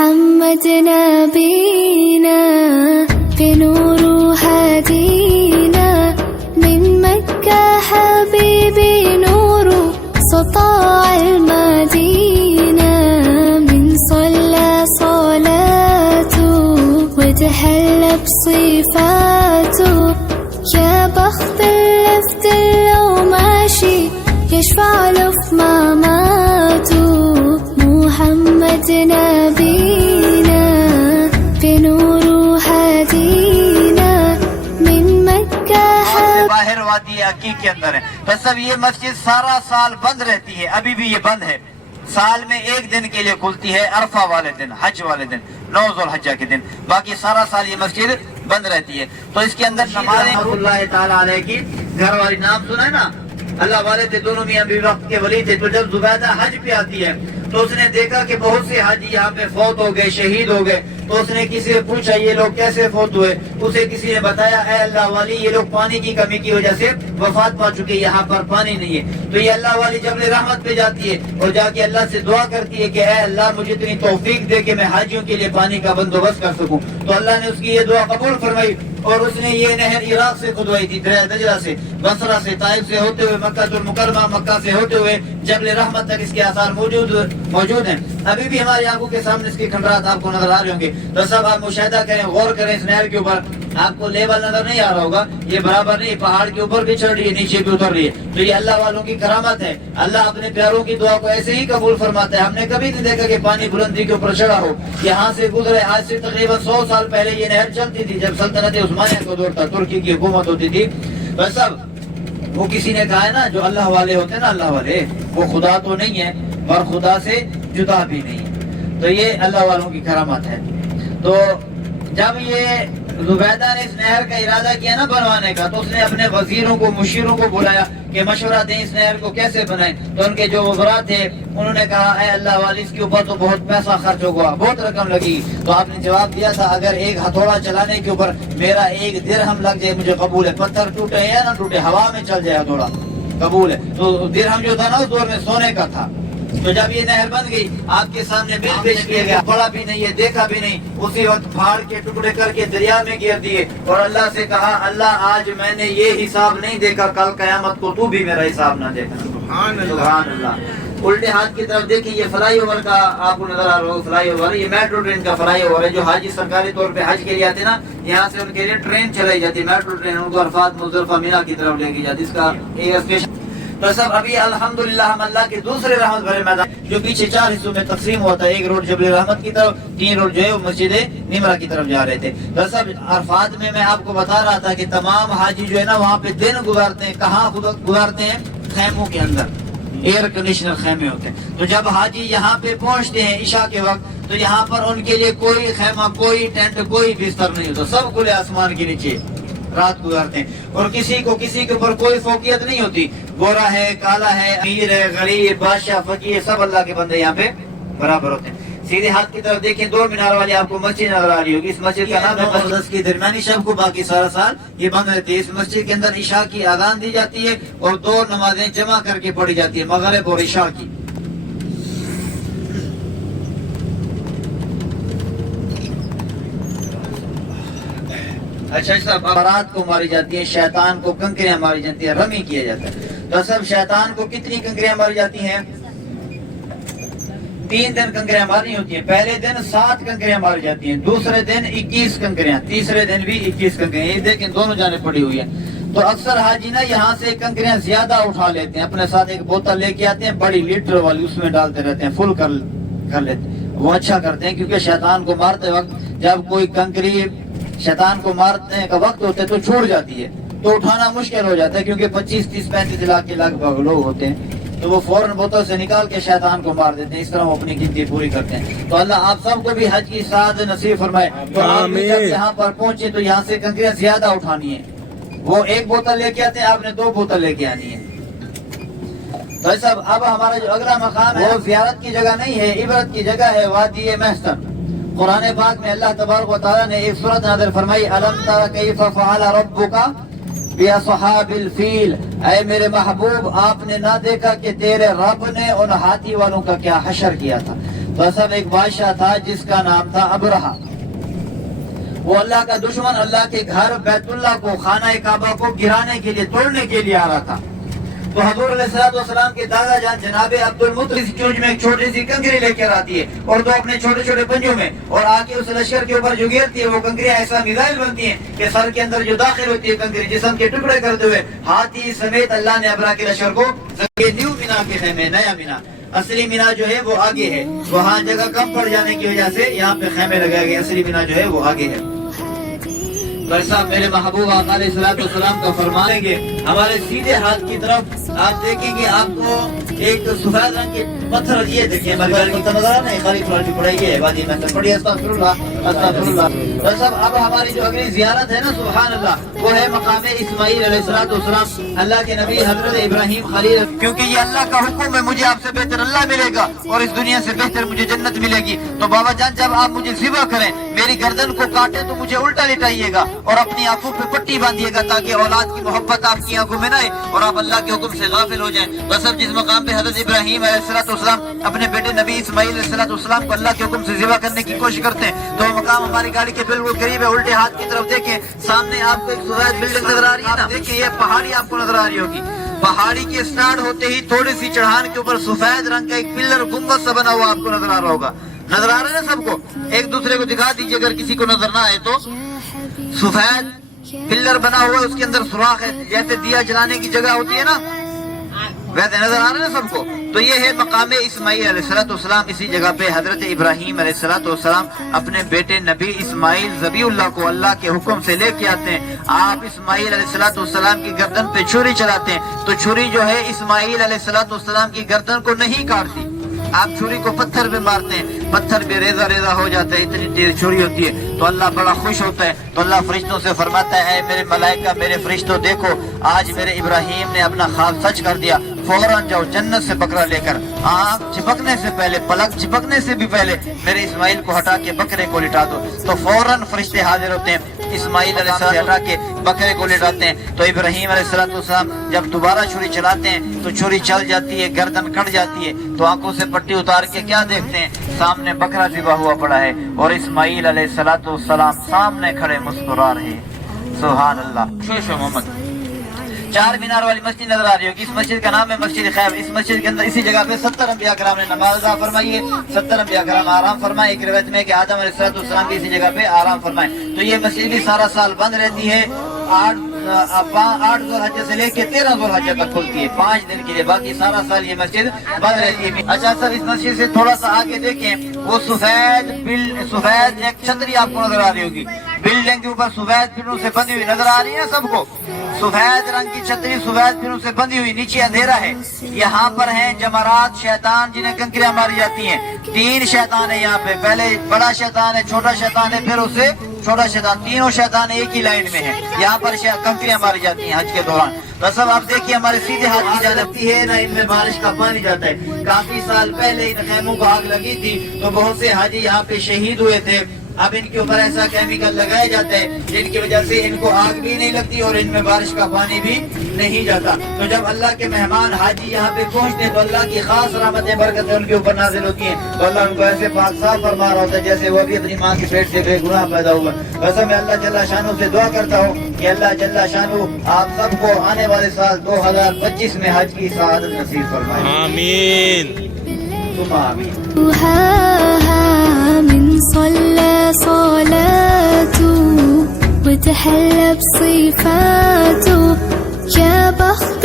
محمد نبينا بنور هدينا من مكة حبيبي نور سطاع المدينة من صلى صلاته وتحلى بصفاته يا بخت اللي في دله ماشي يشفع له في مماته محمد نبينا بنور هدينا من مكة باہر وادی عقیق کے اندر ہے. بس اب یہ مسجد سارا سال بند رہتی ہے, ابھی بھی یہ بند ہے. سال میں ایک دن کے لیے کھلتی ہے, عرفہ والے دن, حج والے دن, 9 ذوالحجہ کے دن. باقی سارا سال یہ مسجد بند رہتی ہے. تو اس کے اندر نمازیں اللہ تعالیٰ علیہ کی گھر والی, نام سنا ہے نا, اللہ والے تھے, دونوں میاں بیوی وقت کے ولی تھے. تو جب زبیدہ حج پہ آتی ہے تو اس نے دیکھا کہ بہت سے حاجی یہاں پہ فوت ہو گئے, شہید ہو گئے. تو اس نے کسی سے پوچھا یہ لوگ کیسے فوت ہوئے. اسے کسی نے بتایا اے اللہ والی یہ لوگ پانی کی کمی کی وجہ سے وفات پا چکے, یہاں پر پانی نہیں ہے. تو یہ اللہ والی جبل رحمت پہ جاتی ہے اور جا کے اللہ سے دعا کرتی ہے کہ اے اللہ مجھے اتنی توفیق دے کہ میں حاجیوں کے لیے پانی کا بندوبست کر سکوں. تو اللہ نے اس کی یہ دعا قبول فرمائی اور اس نے یہ نہر عراق سے کھدوائی تھی, دریا دجلہ سے, بصرہ سے, طائف سے ہوتے ہوئے مکہ المکرمہ, مکہ سے ہوتے ہوئے جبل رحمت تک اس کے آثار موجود ہیں. ابھی بھی ہماری آنکھوں کے سامنے اس کے کھنڈرات آپ کو نظر آ رہے ہوں گے. تو سب آپ مشاہدہ کریں, غور کریں اس نہر کے اوپر. آپ کو لیول نظر نہیں آ رہا ہوگا, یہ برابر نہیں, پہاڑ کے اوپر بھی چڑھ رہی ہے, نیچے بھی اتر رہی ہے. تو یہ اللہ والوں کی کرامت ہے. اللہ اپنے پیاروں کی دعا کو ایسے ہی قبول فرماتا ہے. ہم نے کبھی نہیں دیکھا کہ پانی بلندی کے اوپر چڑھا ہو. یہاں سے گزرے, آج سے تقریباً 100 سال پہلے یہ نہر چلتی تھی جب سلطنت عثمانیہ کو دور تھا, ترکی کی حکومت ہوتی تھی. بس اب وہ کسی نے کہا ہے نا جو اللہ والے ہوتے ہیں نا, اللہ والے وہ خدا تو نہیں ہے اور خدا سے جدا بھی نہیں ہے. تو یہ اللہ والوں کی کرامت ہے. تو جب یہ زبیدہ نے اس نہر کا ارادہ کیا نا بنوانے کا, تو اس نے اپنے وزیروں کو, مشیروں کو بلایا کہ مشورہ دیں اس نہر کو کیسے بنائیں. تو ان کے جو وزراء تھے انہوں نے کہا اے اللہ والی اس کے اوپر تو بہت پیسہ خرچ ہوگا, بہت رقم لگی. تو آپ نے جواب دیا تھا اگر ایک ہتھوڑا چلانے کے اوپر میرا 1 درہم لگ جائے مجھے قبول ہے. پتھر ٹوٹے یا نہ ٹوٹے, ہوا میں چل جائے ہتھوڑا, قبول ہے. تو درہم جو تھا نا اس دور میں سونے کا تھا. تو جب یہ نہر بن گئی آپ کے سامنے بل پیش کیا گیا, پڑھا بھی نہیں ہے, دیکھا بھی نہیں. اسی وقت پھاڑ کے ٹکڑے کر کے دریا میں گیر دیے اور اللہ سے کہا اللہ آج میں نے یہ حساب نہیں دیکھا, کل قیامت کو تو بھی میرا حساب نہ دیکھنا. سبحان اللہ. الٹے ہاتھ کی طرف دیکھیں, یہ فلائی اوور کا آپ کو نظر آ رہا ہو, فلائی اوور, یہ میٹرو ٹرین کا فلائی اوور ہے. جو حاجی سرکاری طور پہ حج کے لیے آتے نا, یہاں سے ان کے لیے ٹرین چلائی جاتی ہے, میٹرو ٹرین, ان کو عرفات مزدلفہ مینا کی طرف لے کے جاتی, اس کا ایک اسٹیشن. تو سب ابھی الحمدللہ ہم اللہ کے دوسرے رحمت بھرے میدان جو پیچھے 4 حصوں میں تقسیم ہوتا ہے, ایک روڈ جبل رحمت کی طرف, 3 روڈ جو ہے وہ مسجد نمرہ کی طرف جا رہے تھے. تو سب عرفات میں آپ کو بتا رہا تھا کہ تمام حاجی جو ہے نا وہاں پہ دن گزارتے ہیں. کہاں گزارتے ہیں؟ خیموں کے اندر, ایئر کنڈیشنر خیمے ہوتے ہیں. تو جب حاجی یہاں پہ پہنچتے ہیں عشاء کے وقت, تو یہاں پر ان کے لیے کوئی خیمہ, کوئی ٹینٹ, کوئی بستر نہیں ہوتا, سب کھلے آسمان کے نیچے رات گزارتے ہیں. اور کسی کے اوپر کوئی فوقیت نہیں ہوتی. گورا ہے, کالا ہے, امیر ہے, غریب, بادشاہ, فقیر, سب اللہ کے بندے یہاں پہ برابر ہوتے ہیں. سیدھے ہاتھ کی طرف دیکھیں, 2 مینار والی آپ کو مسجد نظر آ رہی ہوگی. اس مسجد کا نام ہے مسجد کی درمیانی شب کو, باقی سارا سال یہ بند رہتی ہے. اس مسجد کے اندر عشاء کی اذان دی جاتی ہے اور 2 نمازیں جمع کر کے پڑھی جاتی ہے, مغرب اور عشاء کی. اچھا سب بارات کو ماری جاتی ہیں, شیطان کو کنکریاں ماری جاتی ہیں, رمی کیا جاتا ہے. تو سب شیطان کو کتنی کنکریاں ماری جاتی ہیں؟ 3 دن کنکریاں مارنی ہوتی ہیں. پہلے دن 7 کنکریاں ماری جاتی ہیں, دوسرے دن 21 کنکریاں, تیسرے دن بھی 21 کنکریاں. یہ دیکھیں دونوں جانب پڑی ہوئی ہیں. تو اکثر حاجی نا یہاں سے کنکریاں زیادہ اٹھا لیتے ہیں, اپنے ساتھ ایک بوتل لے کے آتے ہیں بڑی لیٹر والی, اس میں ڈالتے رہتے ہیں, فل کر لیتے ہیں. وہ اچھا کرتے ہیں کیونکہ شیطان کو مارتے وقت جب کوئی کنکری شیطان کو مارنے کا وقت ہوتا ہے تو چھوڑ جاتی ہے, تو اٹھانا مشکل ہو جاتا ہے کیونکہ 25, 30, 35 لاکھ کے لگ بھگ لوگ ہوتے ہیں. تو وہ فوراً بوتل سے نکال کے شیطان کو مار دیتے ہیں. اس طرح وہ اپنی گنتی پوری کرتے ہیں. تو اللہ آپ سب کو بھی حج کی سعادت نصیب فرمائے. تو آپ بھی جب یہاں پر پہنچے تو یہاں سے کنکریاں زیادہ اٹھانی ہے. وہ 1 بوتل لے کے آتے ہیں, آپ نے 2 بوتل لے کے آنی ہے. تو سب اب ہمارا جو اگلا مقام ہے وہ زیارت کی جگہ نہیں ہے, عبرت کی جگہ ہے, وادی محسن. قرآن پاک میں اللہ تبارک و تعالیٰ نے ایک سورت نازل فرمائی, الم تر کیف فعل ربک باصحاب الفیل, اے میرے محبوب آپ نے نہ دیکھا کہ تیرے رب نے ان ہاتھی والوں کا کیا حشر کیا تھا. تو اصل ایک بادشاہ تھا جس کا نام تھا ابرہا. وہ اللہ کا دشمن اللہ کے گھر بیت اللہ کو خانہ کعبہ کو گرانے کے لیے توڑنے کے لیے آ رہا تھا. تو حضور علیہ السلام کے دادا جان جناب عبد المطلب چونج میں ایک چھوٹی سی کنکری لے کر آتی ہے اور دو اپنے چھوٹے چھوٹے پنجوں میں اور آ کے اس لشکر کے اوپر جو گرتی ہے وہ کنکریاں ایسا میزائل بنتی ہیں کہ سر کے اندر جو داخل ہوتی ہے کنکری جسم کے ٹکڑے کرتے ہوئے ہاتھی سمیت اللہ نے ابرہا کے لشکر کو نیو مینا کے خیمے نیا مینا اصلی مینا جو ہے وہ آگے ہے وہاں جگہ کم پڑ جانے کی وجہ سے یہاں پہ خیمے لگائے گئے اصلی مینا جو ہے وہ آگے ہے. صاحب میرے محبوب آقا علیہ السلام کا فرمائیں گے ہمارے سیدھے ہاتھ کی طرف آپ دیکھیں گے آپ کو ایک سفید رنگ کے پتھر یہ دیکھیں خالی فلاٹی پڑھائی ہے وادی میں پڑھی استغفر اللہ. صاحب اب ہماری جو اگلی زیارت ہے نا سبحان اللہ وہ ہے مقام اسماعیل علیہ السلام اللہ کے نبی حضرت ابراہیم خلیل کیونکہ یہ اللہ کا حکم ہے مجھے آپ سے بہتر اللہ ملے گا اور اس دنیا سے بہتر مجھے جنت ملے گی. تو بابا جان جب آپ مجھے ذبح کریں میری گردن کو کاٹے تو مجھے الٹا لٹائیے گا اور اپنی آنکھوں پہ پٹی باندھیے گا تاکہ اولاد کی محبت آپ کی آنکھوں میں نہ آئے اور آپ اللہ کے حکم سے غافل ہو جائیں. بس اب جس مقام پہ حضرت ابراہیم علیہ السلام اپنے بیٹے نبی اسماعیل علیہ السلام کو اللہ کے حکم سے ذبح کرنے کی کوشش کرتے ہیں تو وہ مقام ہماری گاڑی کے بالکل قریب ہے. الٹے ہاتھ کی طرف دیکھیں سامنے آپ کو ایک سفید بلڈنگ نظر آ رہی ہے نا دیکھیں یہ پہاڑی آپ کو نظر آ رہی ہوگی. پہاڑی کے اسٹارٹ ہوتے ہی تھوڑی سی چڑھان کے اوپر سفید رنگ کا ایک پلر گنبد سا بنا ہوا آپ کو نظر آ رہا ہوگا. نظر آ رہا ہے نا سب کو ایک دوسرے کو دکھا دیجیے اگر کسی کو نظر نہ آئے تو. سفید پلر بنا ہوا اس کے اندر سوراخ ہے جیسے دیا جلانے کی جگہ ہوتی ہے نا ویسے نظر آ رہا ہے سب کو. تو یہ ہے مقام اسماعیل علیہ السلام. اسی جگہ پہ حضرت ابراہیم علیہ السلام اپنے بیٹے نبی اسماعیل ذبیح اللہ کو اللہ کے حکم سے لے کے آتے ہیں. آپ اسماعیل علیہ السلام کی گردن پہ چھری چلاتے ہیں تو چھری جو ہے اسماعیل علیہ السلام کی گردن کو نہیں کاٹتی. آپ چھری کو پتھر پہ مارتے ہیں پتھر بھی ریزہ ریزہ ہو جاتا ہے اتنی تیز چھری ہوتی ہے تو اللہ بڑا خوش ہوتا ہے. تو اللہ فرشتوں سے فرماتا ہے اے میرے ملائکہ میرے فرشتوں دیکھو آج میرے ابراہیم نے اپنا خواب سچ کر دیا. فوراً جاؤ جنت سے بکرا لے کر آنکھ چپکنے سے پہلے پلک چپکنے سے بھی پہلے میرے اسماعیل کو ہٹا کے بکرے کو لٹا دو. تو فوراً فرشتے حاضر ہوتے ہیں اسماعیل علیہ السلام ہٹا کے بکرے کو لٹاتے ہیں. تو ابراہیم علیہ السلام جب دوبارہ چھری چلاتے ہیں تو چھری چل جاتی ہے گردن کٹ جاتی ہے تو آنکھوں سے پٹی اتار کے کیا دیکھتے ہیں سامنے بکرا ذبح ہوا پڑا ہے اور اسماعیل علیہ السلام سامنے کھڑے مسکرا رہے ہیں. سبحان اللہ. شو محمد چار مینار والی مسجد نظر آ رہی ہوگی اس مسجد کا نام ہے مسجد خیب. اس مسجد کے اندر اسی جگہ پہ 70 انبیاء کرام نے نماز ادا فرمائی ہے 70 انبیاء کرام آرام فرمائے. ایک روایت میں کہ آدم علیہ السلام بھی اسی جگہ پہ آرام فرمائے. تو یہ مسجد بھی سارا سال بند رہتی ہے 8 ذوالحجہ سے لے کے 13 ذوالحجہ تک کھلتی ہے 5 دن کے لیے. باقی سارا سال یہ مسجد بند رہتی ہے. اچھا سر اس مسجد سے تھوڑا سا آگے دیکھیں وہ سفید ایک چھتری آپ کو نظر آ رہی ہوگی بلڈنگ کے اوپر سفید پھروں سے بندی ہوئی نظر آ رہی ہے سب کو. سفید رنگ کی چھتری سفید پھروں سے بندی ہوئی نیچے اندھیرا ہے. یہاں پر ہیں جمرات شیطان جنہیں کنکریاں ماری جاتی ہیں. 3 شیطان ہیں یہاں پہ. پہلے بڑا شیطان ہے چھوٹا شیطان ہے پھر اسے چھوٹا شیطان. تینوں شیطان ایک ہی لائن میں ہیں. یہاں پر کنکریاں ماری جاتی ہیں حج کے دوران. بس اب آپ دیکھیے ہمارے سیدھے ہاتھ کی جانب ہے نا ان میں بارش کا پانی جاتا ہے. کافی سال پہلے ان خیموں کو آگ لگی تھی تو بہت سے حاجی یہاں پہ شہید ہوئے تھے. اب ان کے اوپر ایسا کیمیکل لگایا جاتا ہے جن کی وجہ سے ان کو آگ بھی نہیں لگتی اور ان میں بارش کا پانی بھی نہیں جاتا. تو جب اللہ کے مہمان حاجی یہاں پہ پہنچتے ہیں تو اللہ کی خاص رحمتیں برکتیں ان کے اوپر نازل ہوتی ہیں. تو اللہ ان کو ایسے پاک صاف فرما رہا ہوتا ہے جیسے وہ بھی اپنی ماں کے پیٹ سے بے گناہ پیدا ہوا. بس میں اللہ جل شانہ سے دعا کرتا ہوں کہ اللہ جل شانہ آپ سب کو آنے والے سال 2025 میں حج کی سعادت نصیب فرمائے. آمین ثم آمین. من صلى صلاته وتحلى بصفاته يا بخت